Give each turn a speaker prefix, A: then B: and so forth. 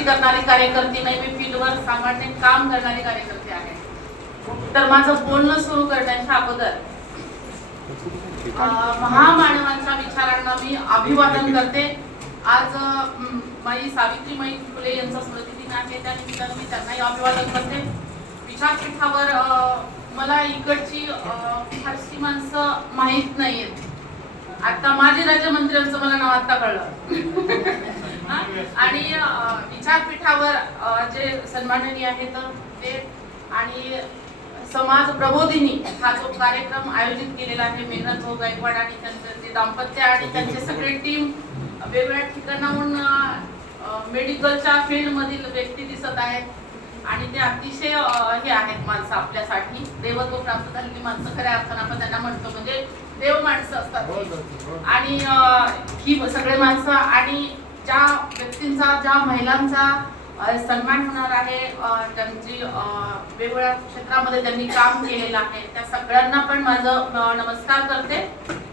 A: चौकशी करणारी कार्यकर्ती नाही मी फील्डवर सामान्य काम करणारी कार्यकर्ते आहे. तर माझं बोलणं सुरू करण्याच्या अगोदर अं, महामानवांच्या विचारांना मी अभिवादन करते. आज माझी माई सावित्रीमाई फुले यांचा स्मृतिदिन आहे त्या निमित्तानं मी त्यांनाही अभिवादन करते. विचारपीठावर अं, मला इकडची अं, फारशी माणसं माहीत नाहीयेत. आता माजी राज्यमंत्र्यांचं मला नाव आता कळलं. आणि विचारपीठावर जे सन्माननीय आहेत ते आणि समाज प्रबोधिनी हा जो कार्यक्रम आयोजित केलेला आहे मेघनाथ भाऊ गायकवाड आणि त्यांचं जे दाम्पत्य आणि त्यांचे सगळे टीम वेगवेगळ्या ठिकाणाहून मेडिकलच्या फील्ड मधील व्यक्ती दिसत आहेत. आणि ते अतिशय हे आहेत माणसं आपल्यासाठी. देवत्व प्राप्त झालेली माणसं खऱ्या अर्थानं आपण त्यांना म्हणतो. म्हणजे देव माणसं असतात ती. आणि अं, ही सगळे माणसं आणि ज्या व्यक्तींचा ज्या महिलांचा सन्मान होणार आहे त्यांची अं, वेगवेगळ्या क्षेत्रामध्ये त्यांनी काम केलेलं आहे त्या सगळ्यांना पण माझं नमस्कार करते.